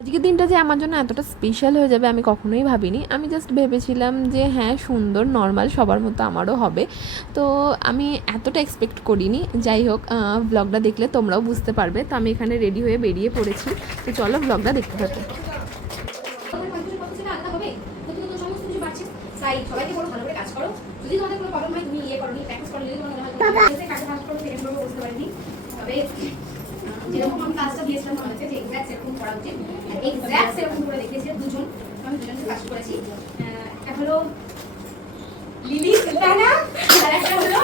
আজকের দিনটা যে আমার জন্য এতটা স্পেশাল হয়ে যাবে আমি কখনোই ভাবিনি। আমি জাস্ট ভেবেছিলাম যে হ্যাঁ সুন্দর নর্মাল সবার মতো আমারও হবে, তো আমি এতটা এক্সপেক্ট করিনি। যাই হোক, ব্লগটা দেখলে তোমরাও বুঝতে পারবে। তো আমি এখানে রেডি হয়ে বেরিয়ে পড়েছি, তো চলো ব্লগটা দেখতে থাকো। সবাইকে বলো ভালো করে কাজ করো, যদি তোমাদের কোনো প্রবলেম হয় তুমি ইয়ে করো, প্র্যাকটিস করো, যদি তোমাদের কাজ করো সেকেন্ড ভাবে বুঝতে পারিনি, তবে যেরকম আমি কাজটা দিয়েছিলাম তোমাদেরকে যে এক্স্যাক্ট সেরকম করা উচিত, এক্স্যাক্ট সেরকম করে দেখিয়েছি দুজন। আমি দুজনকে কাজ করেছি, একটা হলো লিলি সুলতানা আর একটা হলো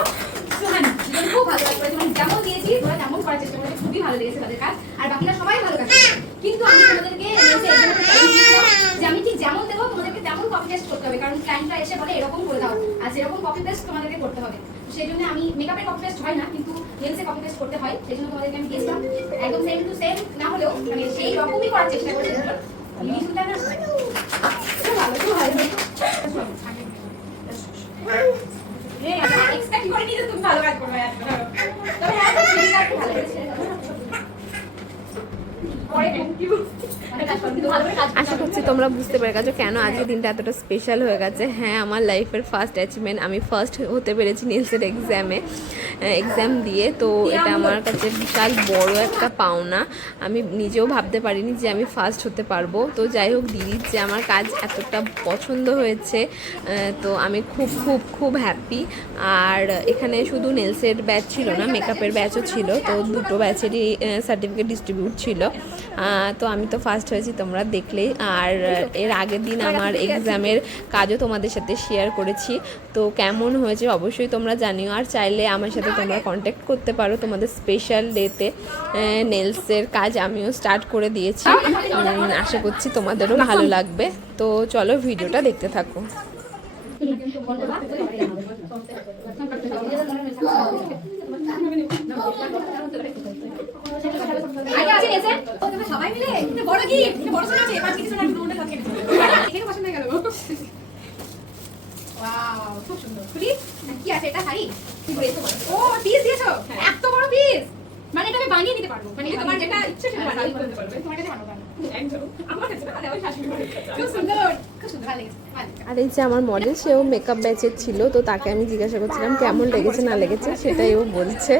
সুহানা। দুজন খুব ভালো কাজ করেছে, মানে যেমন দিয়েছি তোমরা তেমন করার চেষ্টা করেছে, খুবই ভালো লেগেছে তাদের কাজ। আর বাকিরা সবাই ভালো কাজ করেছে, কিন্তু আমি তোমাদেরকে যে আমি ঠিক যেমন দেবো তোমাদেরকে তেমন কপি পেস্ট করতে হবে, কারণ ক্লায়েন্টরা এসে বলে এরকম করে দাও, আর সেরকম কপি পেস্ট তোমাদেরকে করতে হবে। সেই জন্য আমি মেকআপের কপি পেস্ট হয় না, কিন্তু নেলসে কপি পেস্ট করতে হয়। সেই জন্য তোমাদেরকে আমি দিয়েছিলাম একদম সেম টু সেম না হলেও মানে সেই রকমই করার চেষ্টা করেছি। লিলি সুলতানা ভালো তো ভালো এক্সপেক্ট করিনি যে তুমি ভালো কাজ করবে, তবে হ্যাঁ ভালো হয়েছে। আশা করছি তোমরা বুঝতে পেরে গেছো কেন আজকের দিনটা এতটা স্পেশাল হয়ে গেছে। হ্যাঁ, আমার লাইফের ফার্স্ট অ্যাচিভমেন্ট, আমি ফার্স্ট হতে পেরেছি নেলসের এক্সাম দিয়ে। তো এটা আমার কাছে বিশাল বড় একটা পাওনা, আমি নিজেও ভাবতে পারিনি যে আমি ফার্স্ট হতে পারবো। তো যাই হোক, দিদির যে আমার কাজ এতটা পছন্দ হয়েছে, তো আমি খুব খুব খুব হ্যাপি। আর এখানে শুধু নেলসের ব্যাচ ছিল না, মেকআপের ব্যাচও ছিল, তো দুটো ব্যাচেরই সার্টিফিকেট ডিস্ট্রিবিউট ছিল। তো আমি তো ফার্স্ট হয়েছি, তোমরা দেখলেই। আর এর আগের দিন আমার এক্সামের কাজও তোমাদের সাথে শেয়ার করেছি, তো কেমন হয়েছে অবশ্যই তোমরা জানিও। আর চাইলে আমার সাথে তোমরা কন্ট্যাক্ট করতে পারো তোমাদের স্পেশাল ডেতে। নেলসের কাজ আমিও স্টার্ট করে দিয়েছি, আশা করছি তোমাদেরও ভালো লাগবে। তো চলো ভিডিওটা দেখতে থাকো। সবাই মিলে বড় কি বড় শোনা আছে 5 কিছু না দুটোটা থাকে এখানে পছন্দ হয়ে গেল। ওয়াও, খুব সুন্দর। খুলি কি আছে এটা? শাড়ি ও পিস দিয়েছো, এত বড় পিস, মানে এটা আমি বানিয়ে নিতে পারবো, মানে তোমার যেটা ইচ্ছে সেটা বানিয়ে করতে পারবে। তোমার কাছে বানাবো একদম আমার কাছে না, ওই শাশুড়ি খুব সুন্দর, খুব সুন্দর ভালো লেগেছে। আর এই যে আমার মডেল, সেও মেকআপ ব্যাচের ছিল, তো তাকে আমি জিজ্ঞাসা করছিলাম কেমন লেগেছে না লেগেছে, সেটাই ও বলছে।